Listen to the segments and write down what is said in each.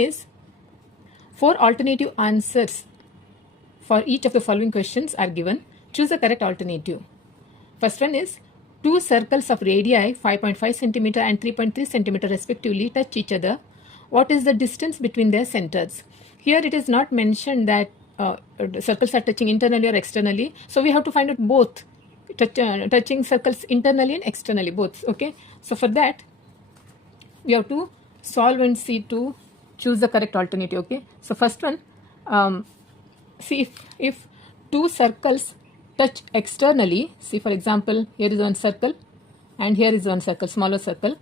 is 4 alternative answers for each of the following questions are given. Choose the correct alternative. First one is 2 circles of radii 5.5 centimeter and 3.3 centimeter respectively touch each other. What is the distance between their centers? Here it is not mentioned that circles are touching internally or externally. So we have to find out both. Touching circles internally and externally, both. Okay. So for that, we have to solve and see to choose the correct alternative. Okay. So first one, see if 2 circles touch externally. See, for example, here is one circle and here is one circle, smaller circle.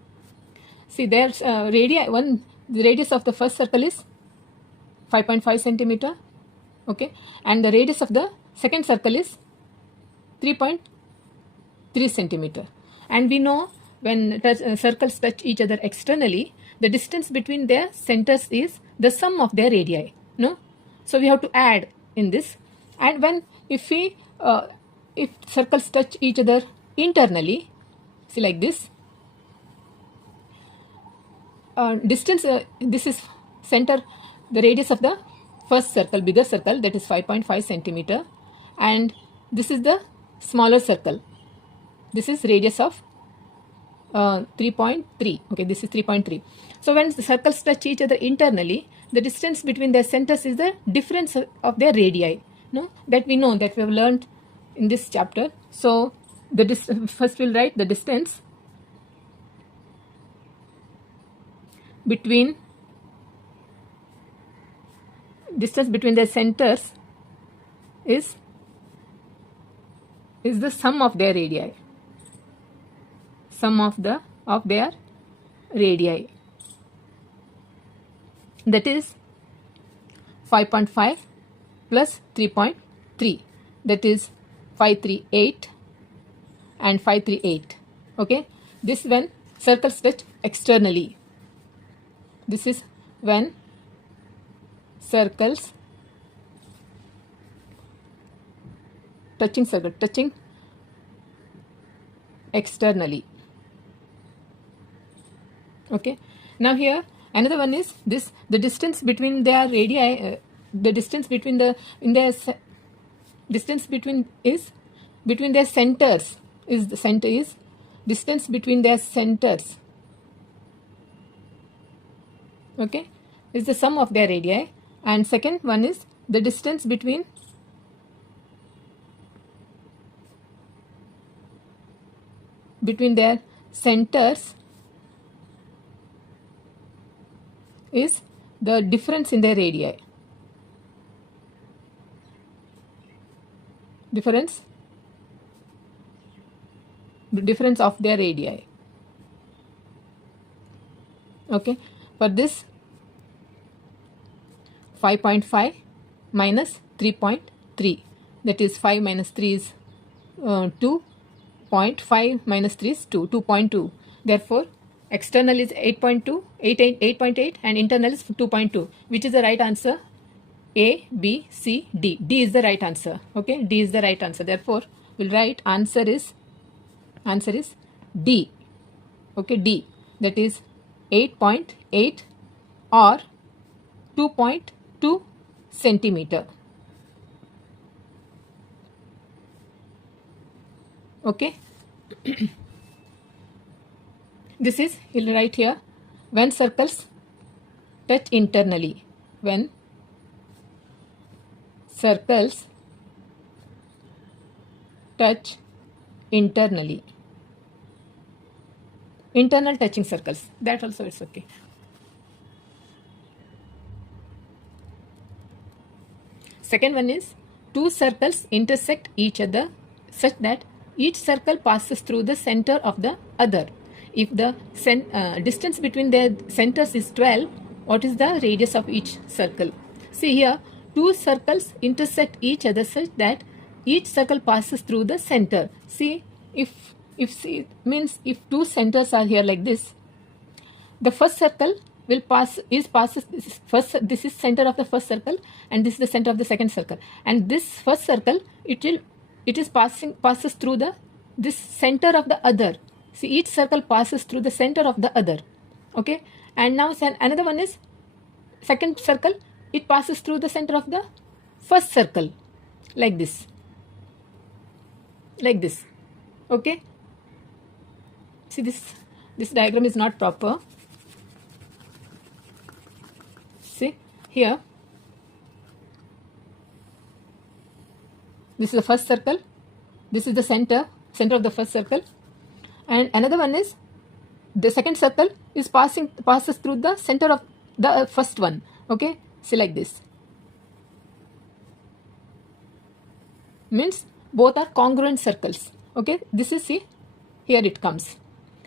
See, there's the radius of the first circle is 5.5 centimeter. Okay. And the radius of the second circle is 3.3 centimeter. And we know when circles touch each other externally, the distance between their centers is the sum of their radii. No? So we have to add in this. And if circles touch each other internally, see like this, distance, this is center, the radius of the first circle, bigger circle, that is 5.5 centimeter, and this is the smaller circle. This is radius of 3.3. Okay, this is 3.3. So when the circles touch each other internally, the distance between their centers is the difference of their radii. No, that we know, that we have learned in this chapter. So first we'll write the distance between their centers is the sum of their radii. Sum of their radii. That is 5.5 plus 3.3. That is 538 and 538. Okay. This when circles touch externally. This is when circles touching externally. Okay. Now here another one is this, the distance between their radii, the distance between their centers is distance between their centers. Okay, is the sum of their radii. And second one is the distance between their centers is the difference in their radii. The difference of their radii. Okay, for this 5.5 minus 3.3, that is 5 minus 3 is 2.5 minus 3 is 2.2. Therefore external is 8.8 and internal is 2.2. Which is the right answer? A, B, C, D. D is the right answer. Okay, D is the right answer. Therefore we'll write answer is D. Okay, D, that is 8.8 or 2.2 centimeter. Okay. This is, he'll write here, when circles touch internally. When circles touch internally. Internal touching circles. That also it's okay. Second one is 2 circles intersect each other such that each circle passes through the center of the other. If the distance between their centers is 12, what is the radius of each circle? See here, 2 circles intersect each other such that each circle passes through the center. See, if means if 2 centers are here like this, the first circle will this is center of the first circle and this is the center of the second circle, and this first circle passes through this center of the other. See, each circle passes through the center of the other. Okay, and now another one is second circle, it passes through the center of the first circle, like this, okay. See, this diagram is not proper. See here, this is the first circle, this is the center of the first circle, and another one is the second circle is passes through the center of the first one, okay. See, like this, means both are congruent circles, okay. This is, see, here it comes,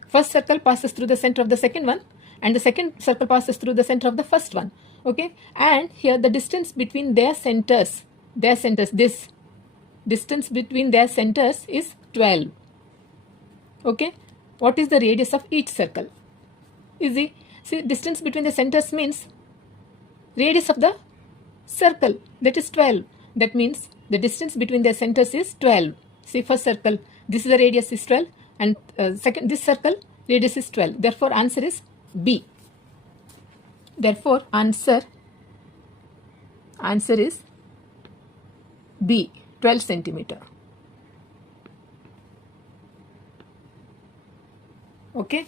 first circle passes through the center of the second one, and the second circle passes through the center of the first one, okay. And here the distance between their centers, this distance between their centers is 12, okay. What is the radius of each circle? Easy. See, distance between the centers means radius of the circle, that is 12. That means the distance between their centers is 12. See, first circle, this is the radius is 12, and second, this circle radius is 12. Therefore, answer is B. Therefore, answer is B, 12 centimeter. Okay.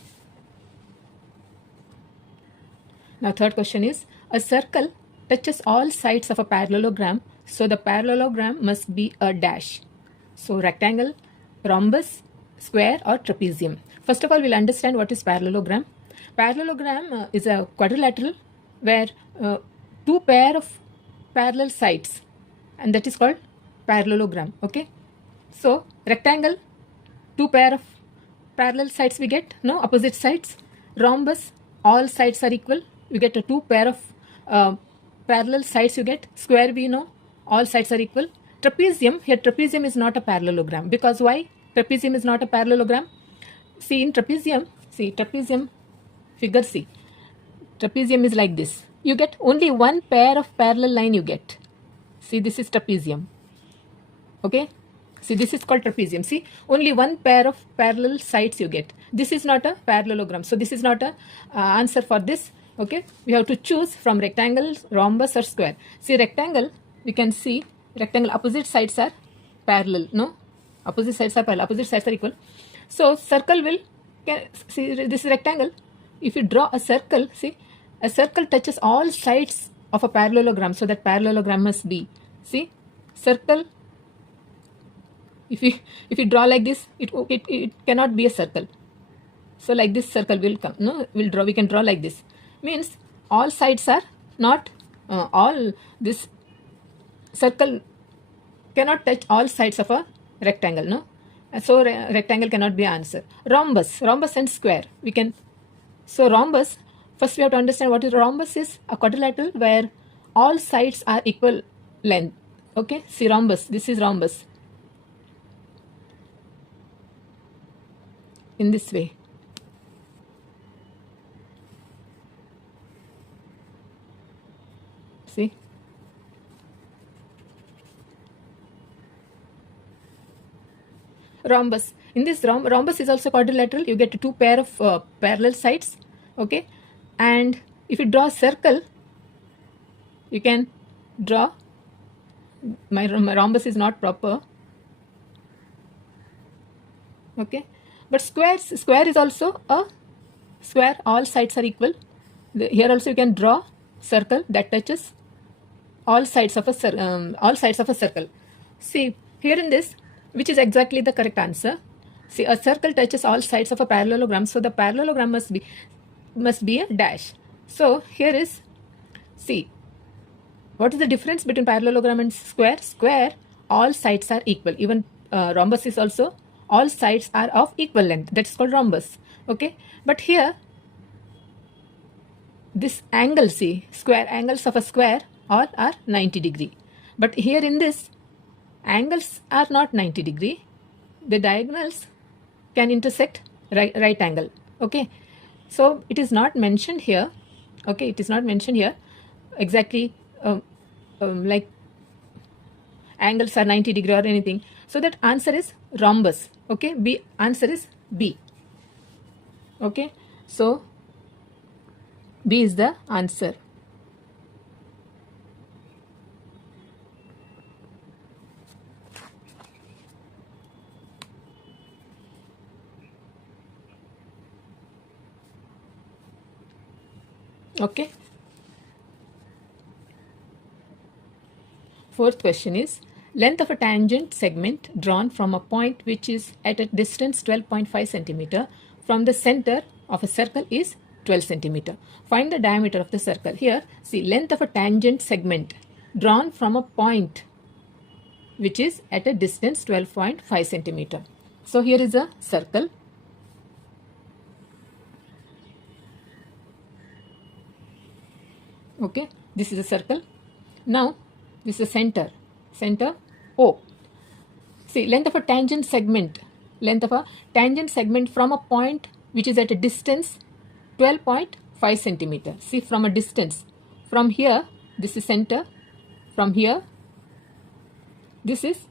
Now, third question is, a circle touches all sides of a parallelogram, so the parallelogram must be a dash. So, rectangle, rhombus, square, or trapezium. First of all, we'll understand what is parallelogram. Parallelogram is a quadrilateral where two pair of parallel sides, and that is called parallelogram, okay. So, rectangle, two pair of parallel sides we get, no, opposite sides. Rhombus, all sides are equal, you get a two pair of parallel sides you get. Square, we know, all sides are equal. Trapezium, here trapezium is not a parallelogram, because why trapezium is not a parallelogram? See, in trapezium, see, trapezium figure, see, trapezium is like this. You get only one pair of parallel line you get. See, this is trapezium, okay. See, this is called trapezium. See, only one pair of parallel sides you get. This is not a parallelogram. So, this is not a answer for this. Okay, we have to choose from rectangle, rhombus, or square. See, rectangle, we can see rectangle opposite sides are parallel. No, opposite sides are parallel. Opposite sides are equal. So, circle will, see, this is rectangle. If you draw a circle, see, a circle touches all sides of a parallelogram. So, that parallelogram must be, see, circle. If you draw like this, it cannot be a circle. So, like this circle will come. No, we can draw like this. Means all sides are not all. This circle cannot touch all sides of a rectangle. No, so rectangle cannot be an answer. Rhombus and square. We can. So rhombus. First, we have to understand what is rhombus is. A quadrilateral where all sides are equal length. Okay. See, rhombus. This is rhombus. In this way. See, rhombus. In this rhombus is also quadrilateral. You get two pair of parallel sides, okay. And if you draw a circle, you can draw. My rhombus is not proper, okay. But square is also a square. All sides are equal. Here also you can draw circle that touches all sides of a circle. See, here in this, which is exactly the correct answer. See, a circle touches all sides of a parallelogram, so the parallelogram must be a dash. So here is, see, what is the difference between parallelogram and square? Square, all sides are equal. Even rhombus is also, all sides are of equal length. That's called rhombus. Okay, but here this angle, see, square angles of a square all are 90 degree. But here in this, angles are not 90 degree. The diagonals can intersect right angle. Okay, so it is not mentioned here. Okay, it is not mentioned here exactly like angles are 90 degree or anything. So that answer is rhombus. Okay, B, answer is B. Okay, so B is the answer. Okay. Fourth question is, length of a tangent segment drawn from a point which is at a distance 12.5 centimeter from the center of a circle is 12 centimeter. Find the diameter of the circle. Here, see, length of a tangent segment drawn from a point which is at a distance 12.5 centimeter. So here is a circle. Okay, this is a circle. Now this is a center O. See, length of a tangent segment from a point which is at a distance 12.5 centimeter. See, from a distance, from here, this is center, from here, this is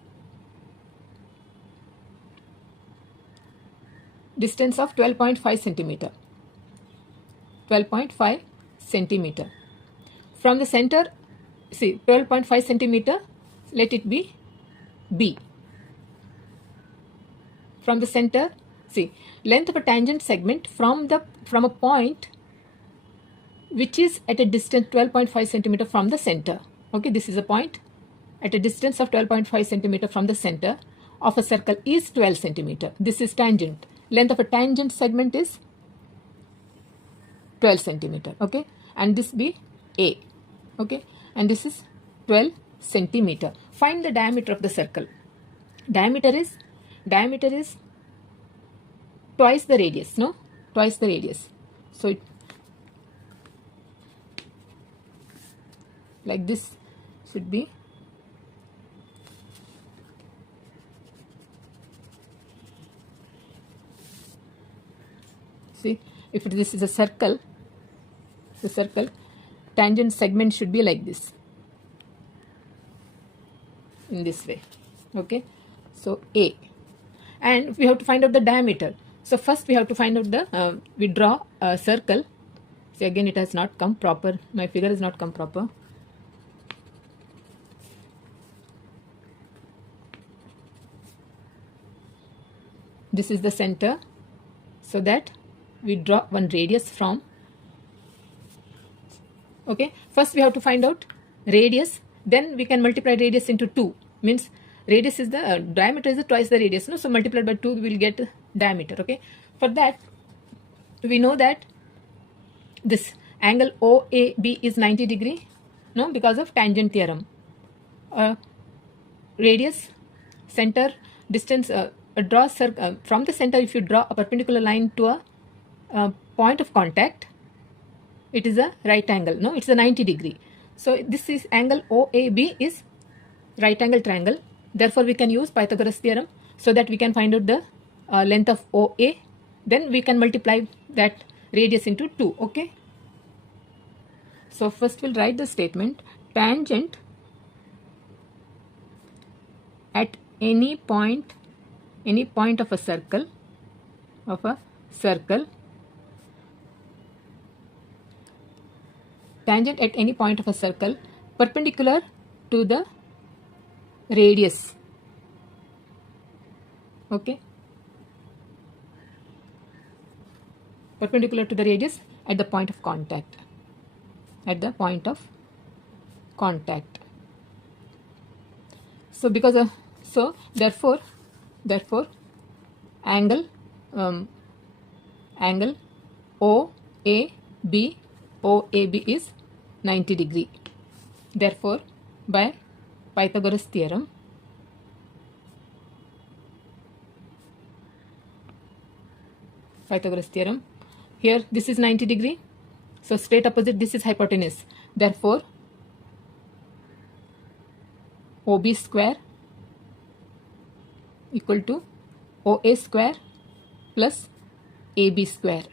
distance of 12.5 centimeter. 12.5 centimeter. From the center, see, 12.5 centimeter, let it be B. From the center, see, length of a tangent segment from a point which is at a distance 12.5 centimeter from the center. Okay, this is a point at a distance of 12.5 centimeter from the center of a circle is 12 centimeter. This is tangent. Length of a tangent segment is 12 centimeter. Okay, and this be A. Okay, and this is 12 centimeter. Find the diameter of the circle. Diameter is twice the radius. No, twice the radius. So like this should be see, if this is a circle, the circle tangent segment should be like this, in this way. Okay, so A, and we have to find out the diameter. So first we have to find out the we draw a circle. See, again it has not come proper, my figure has not come proper. This is the center, so that we draw one radius from. Okay, first we have to find out radius, then we can multiply radius into 2, means radius is the diameter is twice the radius, no? So multiplied by 2 we will get diameter. Okay, for that we know that this angle OAB is 90 degree, no, because of tangent theorem. Radius, center, distance, draw circle from the center. If you draw a perpendicular line to a point of contact, it is a right angle, no, it's a 90 degree. So this is angle OAB is right angle triangle. Therefore we can use Pythagoras theorem so that we can find out the length of OA. Then we can multiply that radius into 2. Okay, so first we'll write the statement: tangent at any point of a circle, tangent at any point of a circle perpendicular to the radius. Okay, perpendicular to the radius at the point of contact. So because of, so therefore angle OAB is 90 degree. Therefore by Pythagoras theorem, here this is 90 degree, so straight opposite this is hypotenuse. Therefore OB square equal to OA square plus AB square.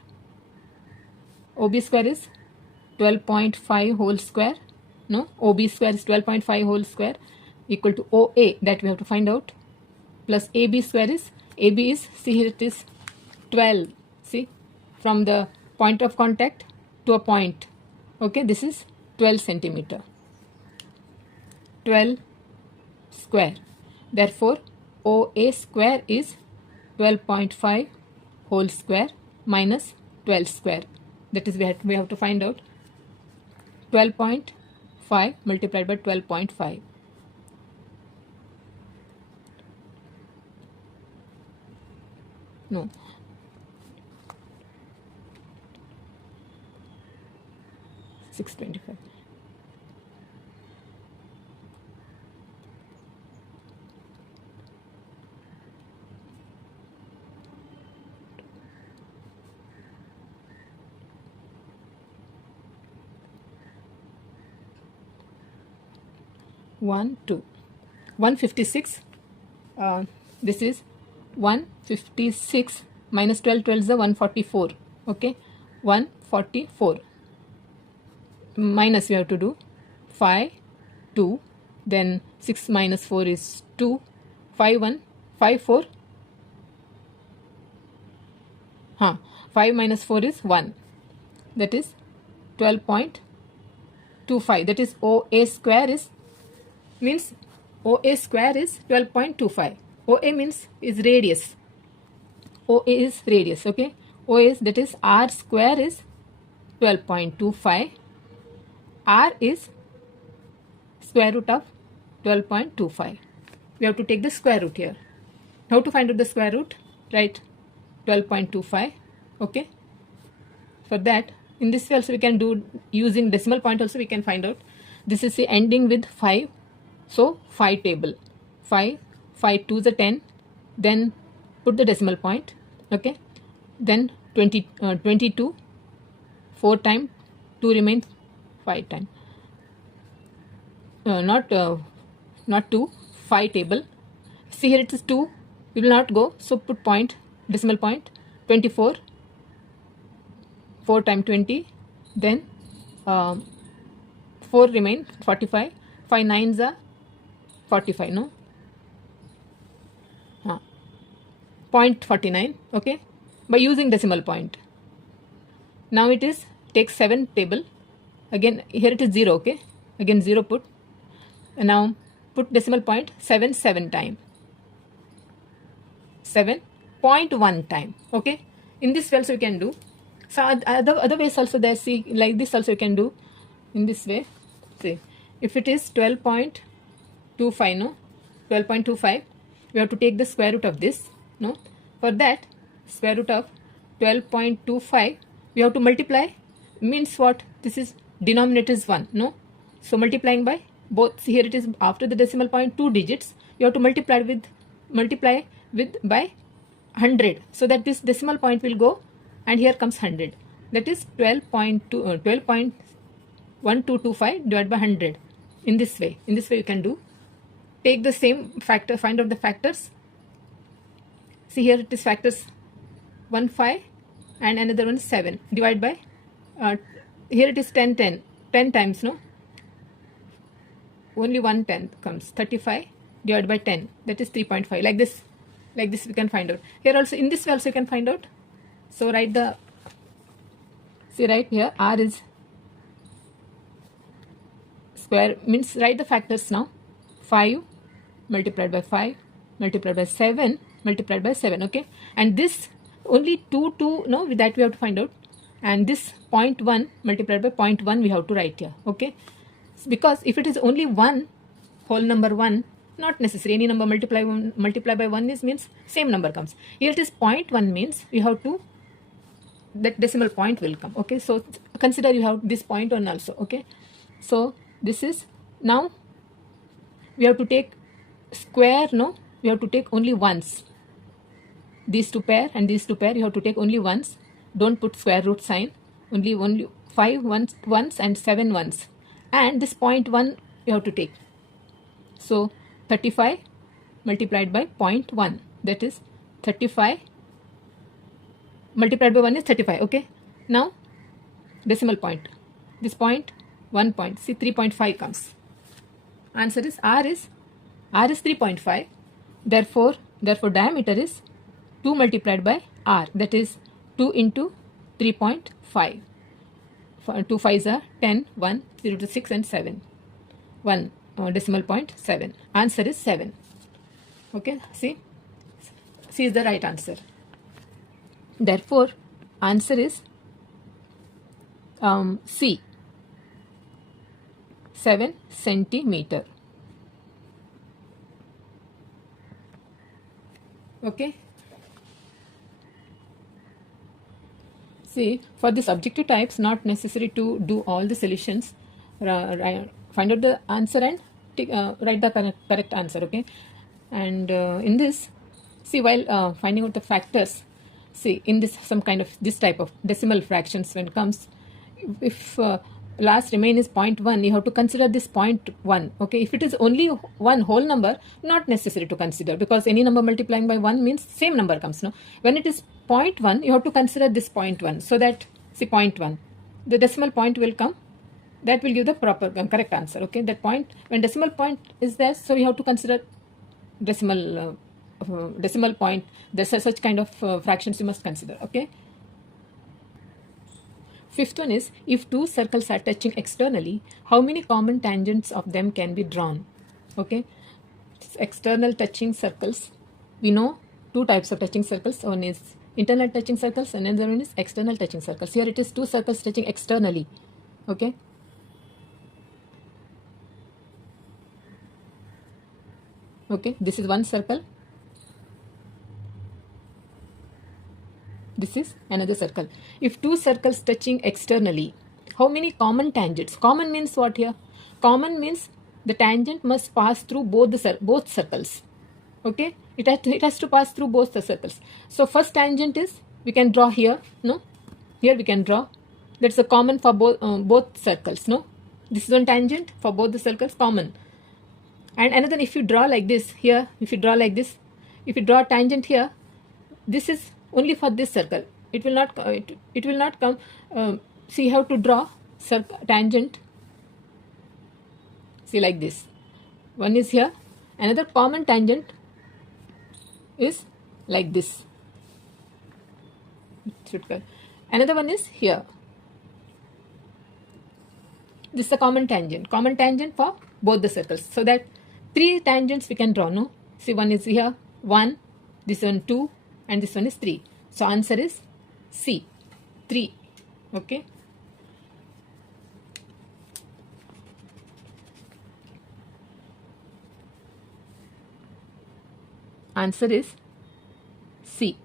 OB square is 12.5 whole square, no, OB square is 12.5 whole square equal to OA, that we have to find out, plus AB square is, AB is, see here it is 12, see, from the point of contact to a point. Okay, this is 12 centimeter. 12 square. Therefore OA square is 12.5 whole square minus 12 square. That is, we have to find out 12.5 multiplied by 12.5. No. 625. One, two. 156. This is 156 minus 12. 12 is 144. Okay. 144. Minus we have to do 5, 2. Then 6 minus 4 is 2. 5, 1. 5, 4. 5 minus 4 is 1. That is 12.25. That is OA square is means OA square is 12.25. OA means is radius. OA is radius. Okay. OA is, that is R square is 12.25. R is square root of 12.25. We have to take the square root here. How to find out the square root? Right. 12.25. Okay. For that, in this way also we can do using decimal point also we can find out. This is the ending with 5. So 5 table. 5, 5 2 is a 10. Then put the decimal point. Okay. Then 22. 4 times 2 remains 5 times. Not 2. 5 table. See here it is 2. We will not go. So put point, decimal point. 24. 4 times 20. Then 4 remain 45. 5 9s are 45. No. 0.49. Okay. By using decimal point. Now it is take 7 table. Again here it is 0. Okay. Again 0 put. And now put decimal point 7 time. 7.1 time. Okay. In this way also we can do. So other ways also there. See, like this also you can do in this way. See, if it is 12.25, no, 12.25, we have to take the square root of this. No, for that square root of 12.25 we have to multiply. Means what? This is denominator is 1. No, so multiplying by both. See here it is after the decimal point 2 digits. You have to multiply with by 100, so that this decimal point will go. And here comes 100. That is 12.1225 divided by 100. In this way you can do. Take the same factor, find out the factors. See here it is factors 1 5 and another one 7. Divide by here it is 10 times. No, only 1 10 comes. 35 divided by 10. That is 3.5. Like this we can find out. Here also in this way also you can find out. So write the, see right here R is square, means write the factors now. 5 multiplied by 5 multiplied by 7 multiplied by 7. Okay. And this only 2 no, with that we have to find out. And this 0.1 multiplied by 0.1 we have to write here. Okay. Because if it is only 1, whole number 1, not necessary. Any number multiply by 1 is means same number comes. Here it is 0.1 means we have to, that decimal point will come. Okay. So consider you have this 0.1 also. Okay. So this is, now we have to take square. No, we have to take only ones. These two pair and these two pair you have to take only ones. Don't put square root sign. Only 5 ones and 7 ones. And this 0.1 you have to take. So 35 multiplied by 0.1, that is 35 multiplied by 1 is 35. Okay. Now decimal point. This point 1 point. See 3.5 comes. Answer is R is 3.5. Therefore diameter is 2 multiplied by R, that is 2 into 3.5. 2 5s are 10, 1, 0 to 6 and 7. 1 decimal point 7. Answer is 7. Okay. C is the right answer. Therefore answer is C. 7 centimeter. Okay. See, for this objective types, not necessary to do all the solutions. Find out the answer and write the correct answer. Okay. And in this, see, while finding out the factors, see, in this some kind of this type of decimal fractions, when it comes, if last remain is 0.1, you have to consider this 0.1. Okay, if it is only one whole number, not necessary to consider, because any number multiplying by 1 means same number comes. No, when it is 0.1, you have to consider this 0.1, so that, see, 0.1, the decimal point will come, that will give the proper correct answer. Okay, that point, when decimal point is there, so you have to consider decimal point. There's such kind of fractions you must consider. Okay. Fifth one is, if two circles are touching externally, how many common tangents of them can be drawn? Okay, external touching circles, we know two types of touching circles. One is internal touching circles and another one is external touching circles. Here it is two circles touching externally. Okay. Okay, this is one circle. This is another circle. If two circles touching externally, how many common tangents? Common means what here? Common means the tangent must pass through both circles. Okay, it has to pass through both the circles. So first tangent is, we can draw here. No, here we can draw. That's a common for both circles. No, this is one tangent for both the circles, common. And another, if you draw like this here, if you draw like this, if you draw a tangent here, this is only for this circle. It will not it will not come. See, you have to draw tangent. See, like this. One is here. Another common tangent is like this. Another one is here. This is a common tangent. Common tangent for both the circles. So that three tangents we can draw. No. See, one is here, 1. This one 2. And this one is 3. So answer is C, 3. Okay. Answer is C,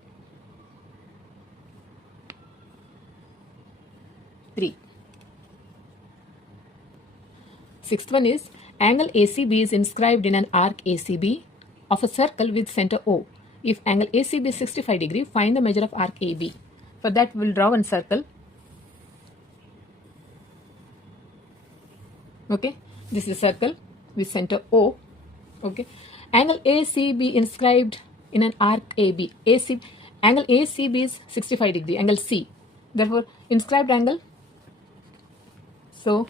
3. Sixth one is, angle ACB is inscribed in an arc ACB of a circle with center O. If angle ACB is 65 degree, find the measure of arc AB. For that, we'll draw one circle. Okay, this is a circle with center O. Okay, angle ACB inscribed in an arc AB. Angle ACB is 65 degree, angle C. Therefore, inscribed angle. So,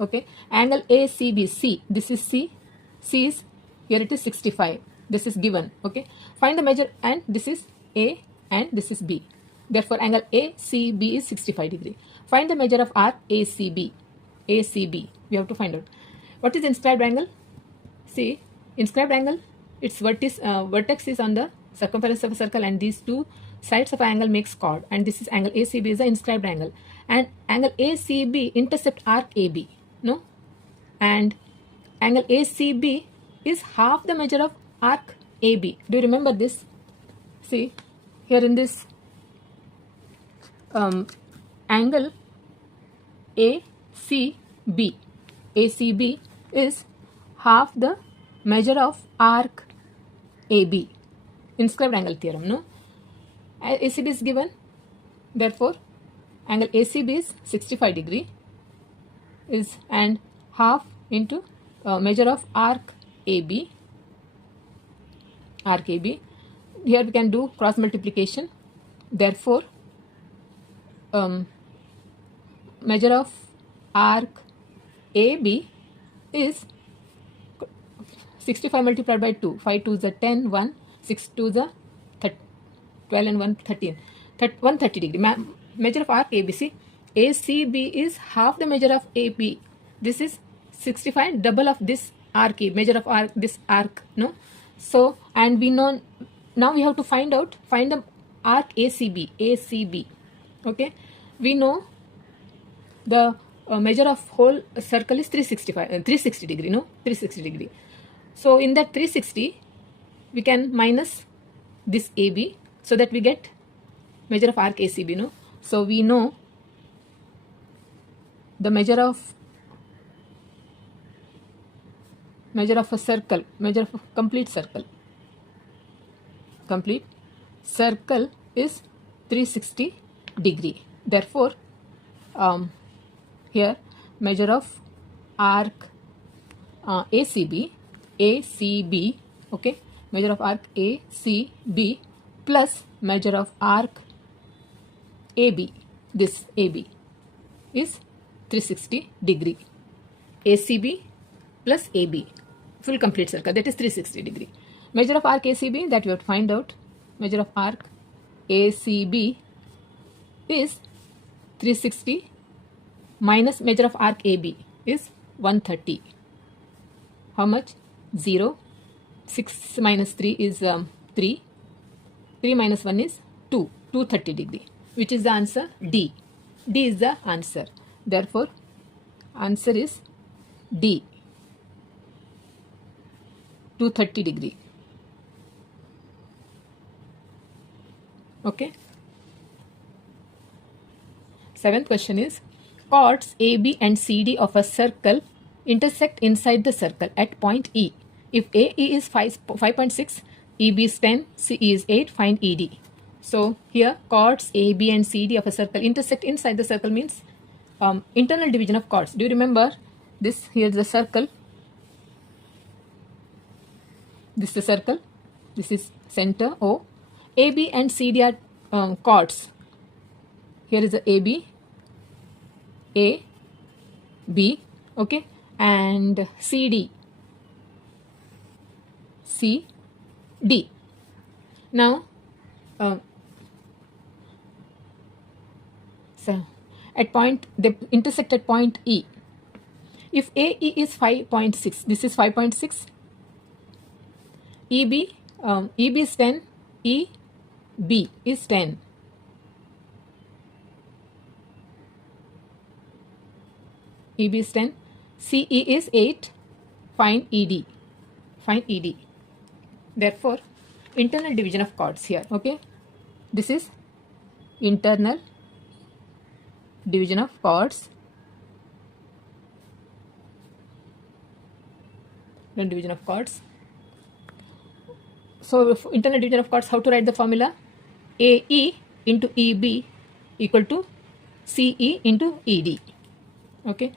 okay, angle ACB, C. This is C. C is, here it is 65. This is given. Okay, find the measure, and this is A and this is B. Therefore, angle ACB is 65 degree. Find the measure of arc ACB. ACB. We have to find out. What is inscribed angle? See, inscribed angle, its vertex is on the circumference of a circle, and these two sides of an angle makes chord. And this is angle ACB is the inscribed angle. And angle ACB intercept arc AB. No? And angle ACB is half the measure of arc AB. Do you remember this? See, here in this angle ACB. ACB is half the measure of arc AB. Inscribed angle theorem, no? ACB is given. Therefore, angle ACB is 65 degree is, and half into measure of arc AB. Arc AB. Here we can do cross multiplication. Therefore, measure of arc AB is 65 multiplied by 2. 5 2 is 10, 1, 6 2 is 12 and 1 13. 130 degree. Measure of arc ABC. ACB is half the measure of AB. This is 65, double of this arc A, measure of arc, this arc, no? So, and we know, now we have to find the arc ACB. Okay, we know the measure of whole circle is 360 degree, no, 360 degree. So in that 360 we can minus this AB, so that we get measure of arc ACB, no. So we know the measure of a circle, measure of a complete circle is 360 degree. Therefore here measure of arc ACB, okay, measure of arc ACB plus measure of arc AB, this AB is 360 degree. ACB plus AB, full complete circle, that is 360 degree. Measure of arc ACB, that we have to find out. Measure of arc ACB is 360 minus measure of arc AB is 130. How much? 0. 6 minus 3 is 3. 3 minus 1 is 2. 230 degree. Which is the answer? D. D is the answer. Therefore, answer is D. 230 degree. Okay. Seventh question is, chords AB and CD of a circle intersect inside the circle at point E. If AE is 5.6, EB is 10, CE is 8, find ED. So here chords AB and CD of a circle intersect inside the circle means internal division of chords. Do you remember this? Here is the circle. This is the circle. This is center O. AB and CD are chords. Here is the AB, A, B, okay, and CD, C, D. Now, so at point, they intersect at point E. If AE is 5.6, this is 5.6. EB is 10, EB is 10. EB is 10, CE is 8, find ED. Find ED. Therefore, internal division of chords here, okay. This is internal division of chords. Then division of chords. So, if internal division of chords, how to write the formula? AE into EB equal to CE into ED. Okay.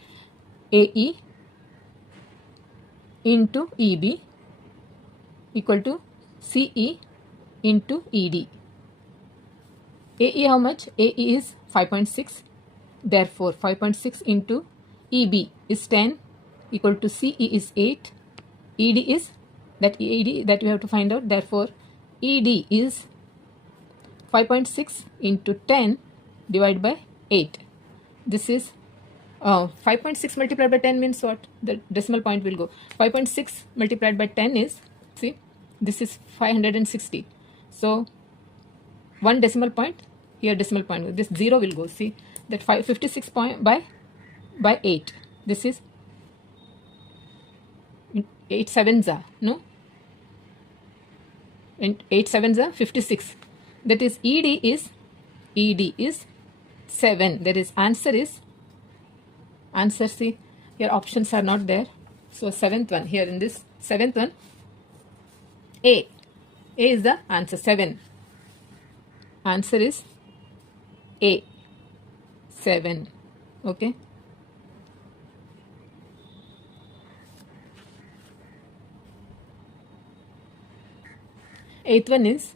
AE into EB equal to CE into ED. AE how much? AE is 5.6. Therefore, 5.6 into EB is 10 equal to CE is 8. ED is ED that we have to find out. Therefore, ED is 5.6 into 10 divided by 8. This is 5.6 multiplied by 10 means what? The decimal point will go. 5.6 multiplied by 10 is, see, this is 560. So, one decimal point, here decimal point, this 0 will go. See, that 56 point by 8. This is 8 sevens are, no? And 8 sevens are 56. That is ED is 7. That is answer, see, here options are not there. So, seventh one, here in this seventh one, A is the answer, 7. Answer is A, 7. Okay. Eighth one is,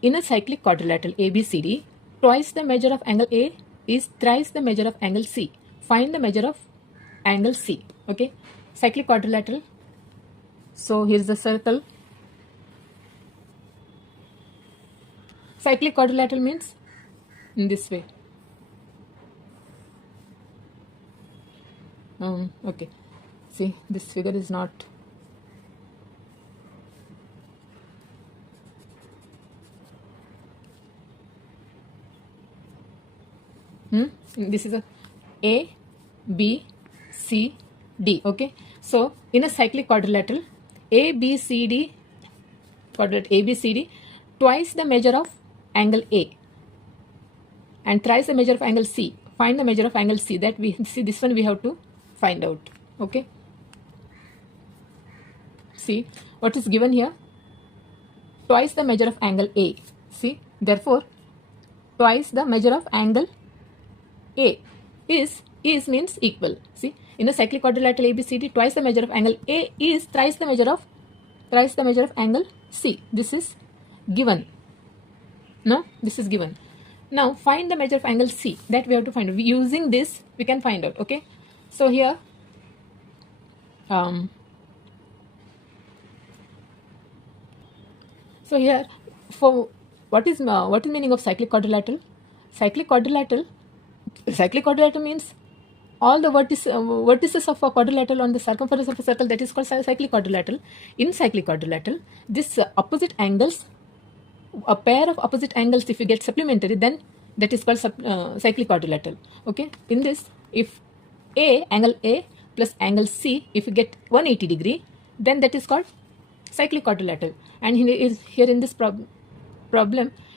in a cyclic quadrilateral ABCD, twice the measure of angle A is thrice the measure of angle C. Find the measure of angle C. Okay. Cyclic quadrilateral. So, here is the circle. Cyclic quadrilateral means in this way. Okay. See, this figure is not. This is a A, B, C, D. Okay. So in a cyclic quadrilateral, quadrilateral ABCD, twice the measure of angle A and thrice the measure of angle C. Find the measure of angle C. That we see, this one we have to find out. Okay. See what is given here. Twice the measure of angle A. See, therefore, twice the measure of angle A is means equal. See, in a cyclic quadrilateral ABCD, twice the measure of angle A is thrice the measure of angle C. This is given. No, this is given. Now find the measure of angle C. That we have to find out. Using this, we can find out. Okay. So here, for what is meaning of cyclic quadrilateral? Cyclic quadrilateral means all the vertices of a quadrilateral on the circumference of a circle, that is called cyclic quadrilateral. In cyclic quadrilateral, this opposite angles, a pair of opposite angles, if you get supplementary, then that is called cyclic quadrilateral. Okay. In this, if angle A plus angle C, if you get 180 degree, then that is called cyclic quadrilateral. And here in this problem,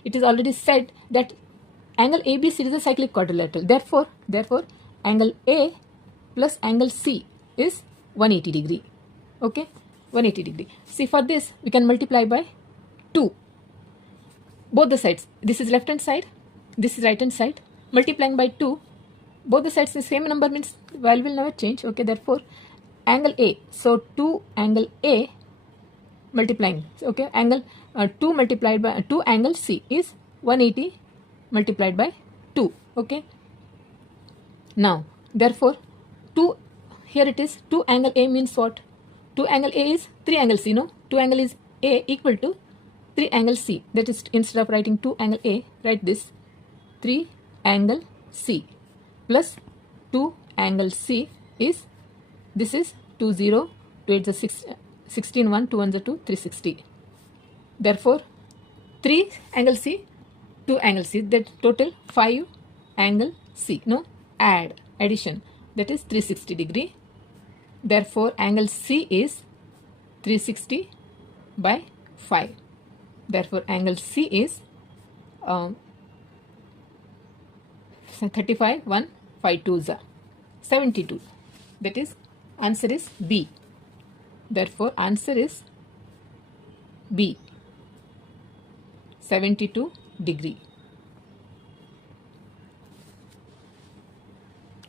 it is already said that angle ABC is a cyclic quadrilateral. Therefore, angle A plus angle C is 180 degree. Okay, 180 degree. See, for this we can multiply by 2. Both the sides. This is left hand side. This is right hand side. Multiplying by 2. Both the sides the same number means value will never change. Okay, therefore angle A. So 2 angle A multiplying. Okay, angle 2 multiplied by 2 angle C is 180 multiplied by 2. Okay. Now, therefore, 2, here it is 2 angle A means what? 2 angle A is 3 angle C. No, 2 angle is A equal to 3 angle C. That is, instead of writing 2 angle A, write this 3 angle C plus 2 angle C is, this is 2 0, 2 8 is 6, 16 1, 2 1 is 2, 360. Therefore, 3 angle C, 2 angle C, that total 5 angle C. No, addition, that is 360 degree. Therefore, angle C is 360 by 5. Therefore, angle C is 35, 1, 5 2 za 72. That is, answer is B. Therefore, answer is B, 72 degree.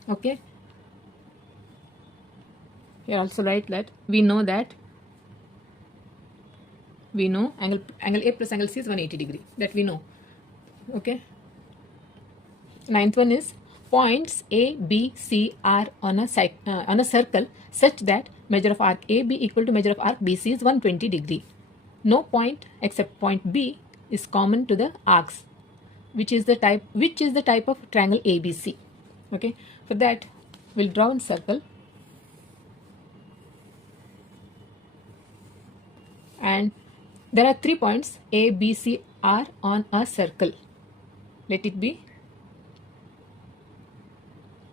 Okay. Here also write that we know angle A plus angle C is 180 degree. That we know. Okay. Ninth one is points A, B, C are on a circle such that measure of arc AB equal to measure of arc BC is 120 degree. No point except point B is common to the arcs, which is the type of triangle ABC. Okay. For that, we'll draw a circle, and there are 3 points A, B, C are on a circle. Let it be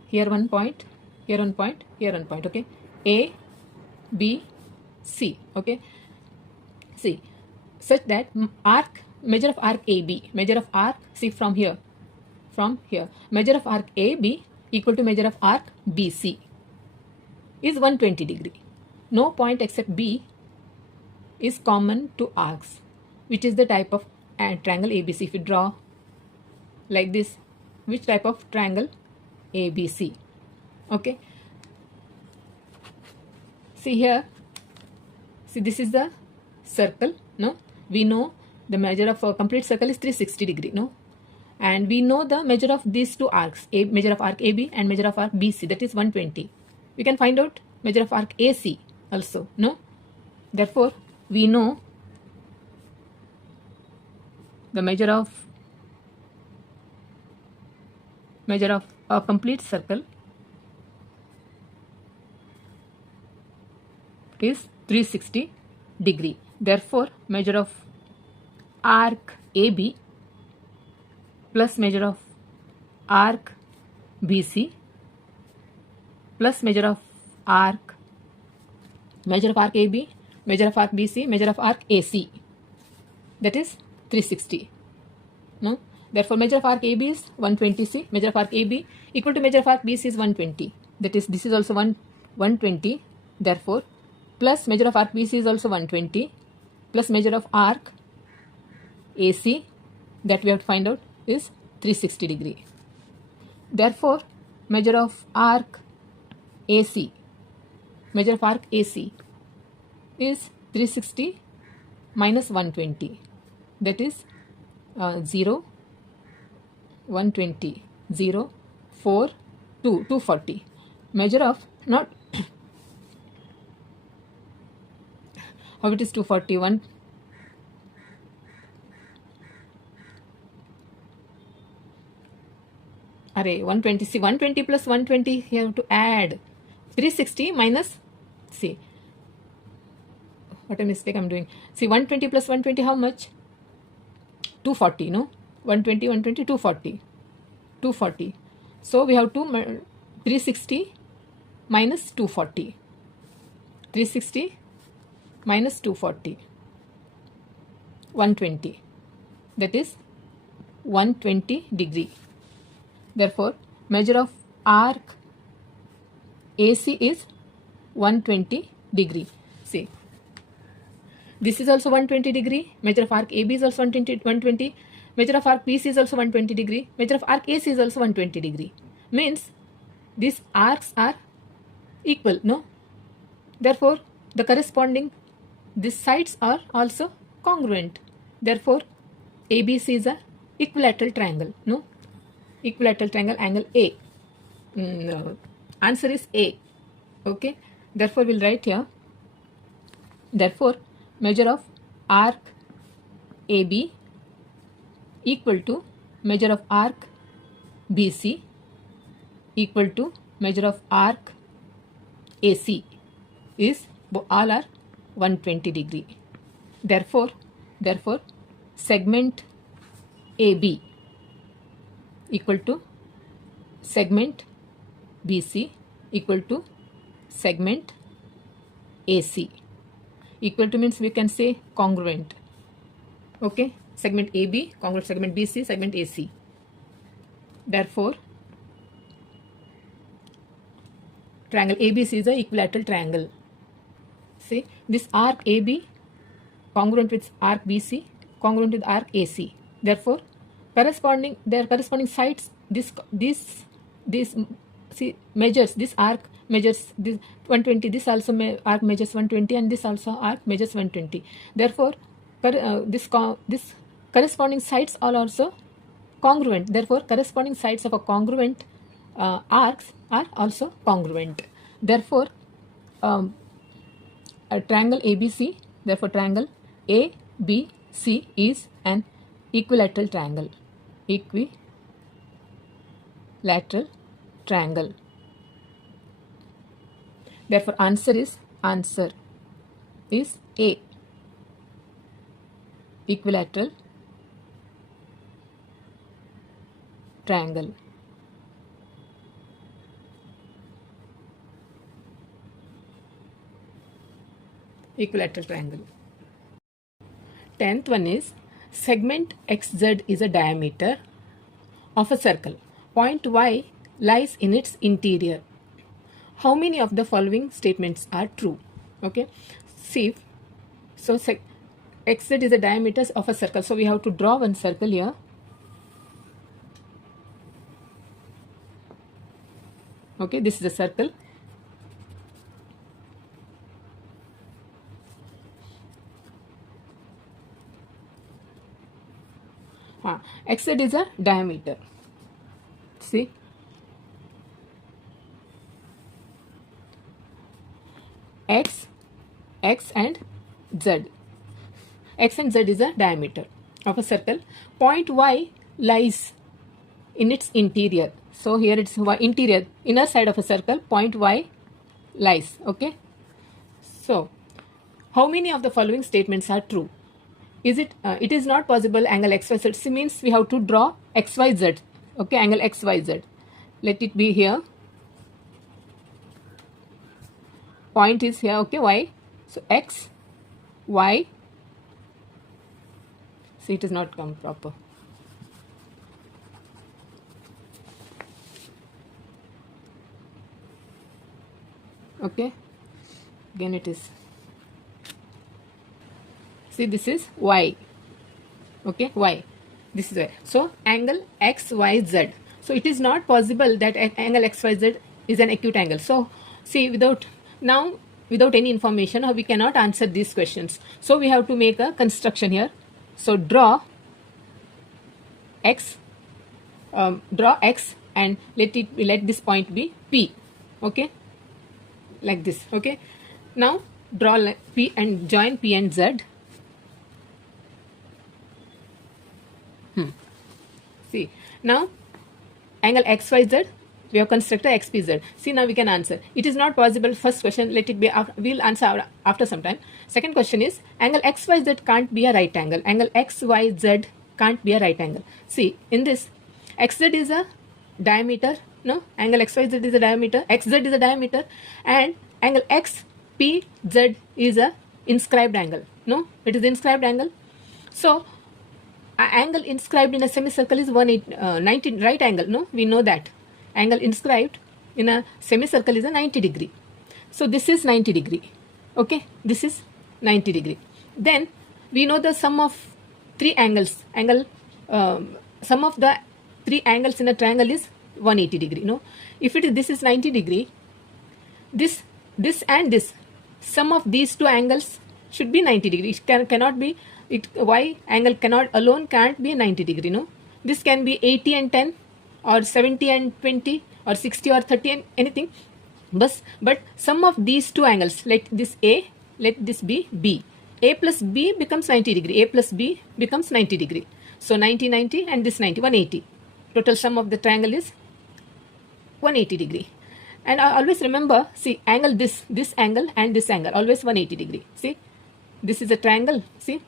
here 1 point, here 1 point, here 1 point. Okay, A, B, C. Okay, see, such that measure of arc AB, measure of arc, see from here, measure of arc AB equal to measure of arc BC is 120 degree. No point except B is common to arcs, which is the type of triangle ABC. If you draw like this, which type of triangle? ABC. Okay. See here. See, this is the circle. No, we know the measure of a complete circle is 360 degree. No, and we know the measure of these two arcs, measure of arc AB and measure of arc BC, that is 120. We can find out measure of arc AC also. No, therefore we know the measure of a complete circle is 360 degree. Therefore, measure of arc AB plus measure of arc BC plus measure of arc AB, measure of arc BC, measure of arc AC, that is 360. No? Therefore, measure of arc AB is 120C, measure of arc AB equal to measure of arc BC is 120. That is, this is also 120. Therefore, plus measure of arc BC is also 120, plus measure of arc AC that we have to find out is 360 degree. Therefore, measure of arc AC is 360 minus 120, that is 0, 120, 0, 4, 2, 240. Measure of, not how it is 241, array 120, see 120 plus 120 you have to add 360 minus, see what a mistake I'm doing, see 120 plus 120 how much, 240, no, 120, 120, 240, 240. So we have to 360 minus 240, 360 minus 240, 120, that is 120 degree. Therefore, measure of arc AC is 120 degree. See, this is also 120 degree, measure of arc AB is also 120, measure of arc BC is also 120 degree, measure of arc AC is also 120 degree. Means these arcs are equal, no? Therefore, the corresponding, these sides are also congruent. Therefore, ABC is a equilateral triangle, no? Equilateral triangle, angle A. Answer is A. Okay. Therefore, we'll write here. Therefore, measure of arc AB equal to measure of arc BC equal to measure of arc AC is, all are 120 degree. Therefore, segment AB equal to segment BC equal to segment AC. Equal to means we can say congruent. Okay, segment AB congruent segment BC, segment AC. Therefore, triangle ABC is a equilateral triangle. See, this arc AB congruent with arc BC, congruent with arc AC. Therefore, their corresponding sides, this see measures, this arc measures this 120, this also arc measures 120, and this also arc measures 120. Therefore, this corresponding sides are also congruent. Therefore, corresponding sides of a congruent arcs are also congruent. Therefore, a triangle ABC, therefore triangle ABC is an equilateral triangle. Equilateral triangle. Therefore, answer is A. Equilateral triangle. Equilateral triangle. 10th one is segment XZ is a diameter of a circle. Point Y lies in its interior. How many of the following statements are true? Okay, see, so XZ is the diameter of a circle. So we have to draw one circle here. Okay, this is a circle. XZ is a diameter. See, X and Z. X and Z is a diameter of a circle. Point Y lies in its interior. So here it's interior, inner side of a circle. Point Y lies. Okay. So, how many of the following statements are true? Is it? It is not possible angle XYZ. Means we have to draw XYZ. Okay, angle XYZ. Let it be here. point is here, okay, y. So x, y. See, it is not come proper. Okay, again it is. See, this is y. Okay, y. This is y. So angle XYZ. So it is not possible that angle XYZ is an acute angle. So see, without any information, we cannot answer these questions. So we have to make a construction here. So draw x, and let this point be P. Okay, like this. Okay, now draw P and join P and Z. See, now angle XYZ, we have constructed XPZ. See, now we can answer. It is not possible. First question, let it be, we'll answer after some time. Second question is, angle XYZ can't be a right angle. Angle XYZ can't be a right angle. See, in this, XZ is a diameter, no? Angle XYZ is a diameter, XZ is a diameter, and angle XPZ is a inscribed angle, no? It is inscribed angle. So, angle inscribed in a semicircle is 90 right angle, no? We know that. Angle inscribed in a semicircle is a 90 degree. So this is 90 degree. Okay, this is 90 degree. Then we know the sum of three angles. Sum of the three angles in a triangle is 180 degree. No, if it is, this is 90 degree, this and this, sum of these two angles should be 90 degree. It cannot be. Y angle can't be 90 degree. No, this can be 80 and 10, or 70 and 20, or 60 or 30, and anything. But sum of these two angles, let this A, let this be B. A plus B becomes 90 degree. A plus B becomes 90 degree. So 90, 90, and this 90, 180. Total sum of the triangle is 180 degree. And I always remember, see, angle this angle and this angle, always 180 degree. See, this is a triangle. See,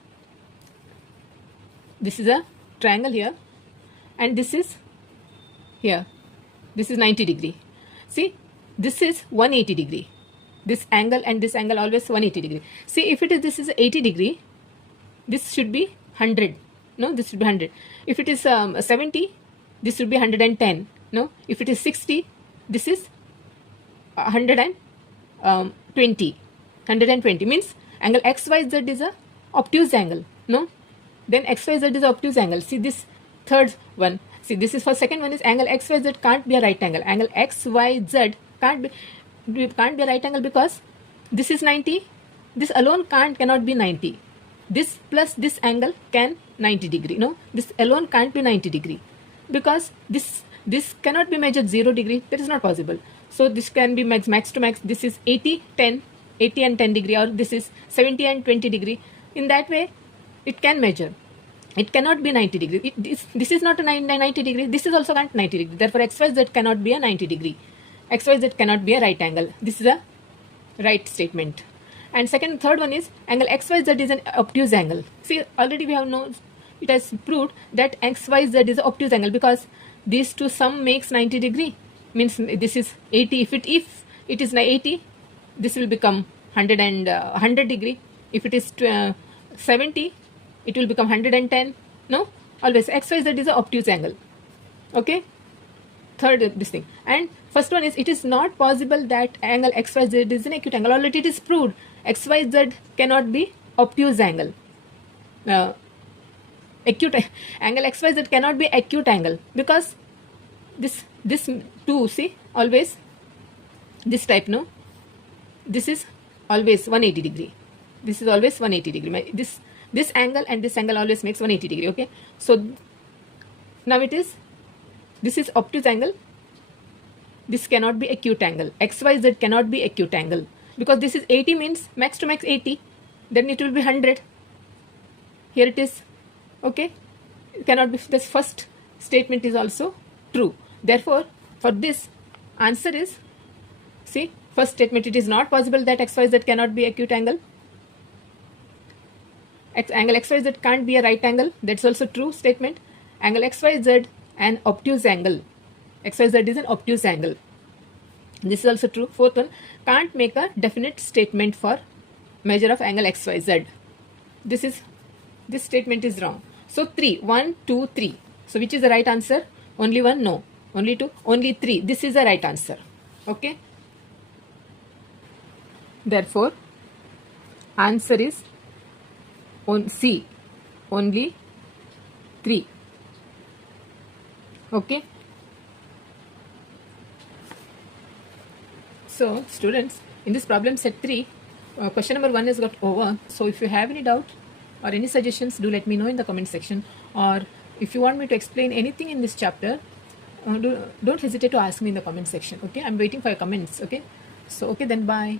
this is a triangle here, and this is here. This is 90 degree. See, this is 180 degree. This angle and this angle always 180 degree. See, if it is, this is 80 degree, this should be 100. No, this should be 100. If it is 70, this should be 110. No, if it is 60, this is 120. 120 means angle XYZ is a obtuse angle. No, then XYZ is obtuse angle. See this third one. See, this is for second one is angle XYZ can't be a right angle. Angle XYZ can't be a right angle because this is 90. This alone cannot be 90. This plus this angle can 90 degree. No, this alone can't be 90 degree because this cannot be measured 0 degree. That is not possible. So this can be max to max. This is 80 and 10 degree, or this is 70 and 20 degree. In that way, it can measure. It cannot be 90 degree. This is not a 90 degree. This is also not 90 degree. Therefore, XYZ cannot be a 90 degree. XYZ cannot be a right angle. This is a right statement. And third one is angle XYZ is an obtuse angle. See, already we have known, it has proved that XYZ is an obtuse angle because these two sum makes 90 degree. Means this is 80. If it is 80, this will become 100 degree. If it is 70, it will become 110. No, always XYZ is an obtuse angle. Okay, third this thing. And first one is, it is not possible that angle XYZ is an acute angle. Already it is proved XYZ cannot be obtuse angle. Acute angle XYZ cannot be acute angle because this two, see, always this type. No, this is always 180 degree. This is always 180 degree. This angle and this angle always makes 180 degree. Okay, so now this is obtuse angle. This cannot be acute angle. XYZ cannot be acute angle because this is 80 means max to max 80. Then it will be 100. Here it is. Okay, it cannot be. This first statement is also true. Therefore, for this, answer is, see, first statement, it is not possible that XYZ cannot be acute angle. Angle XYZ can't be a right angle. That's also true statement. Angle XYZ an obtuse angle. XYZ is an obtuse angle. This is also true. Fourth one, can't make a definite statement for measure of angle XYZ. This statement is wrong. So 3, 1, 2, 3. So which is the right answer? Only 1? No. Only 2? Only 3. This is the right answer. Okay. Therefore, answer is on C. Only 3. Okay. So students, in this problem set 3, question number 1 is got over. So if you have any doubt or any suggestions, do let me know in the comment section. Or if you want me to explain anything in this chapter, don't hesitate to ask me in the comment section. Okay, I'm waiting for your comments. Okay, so okay then, bye.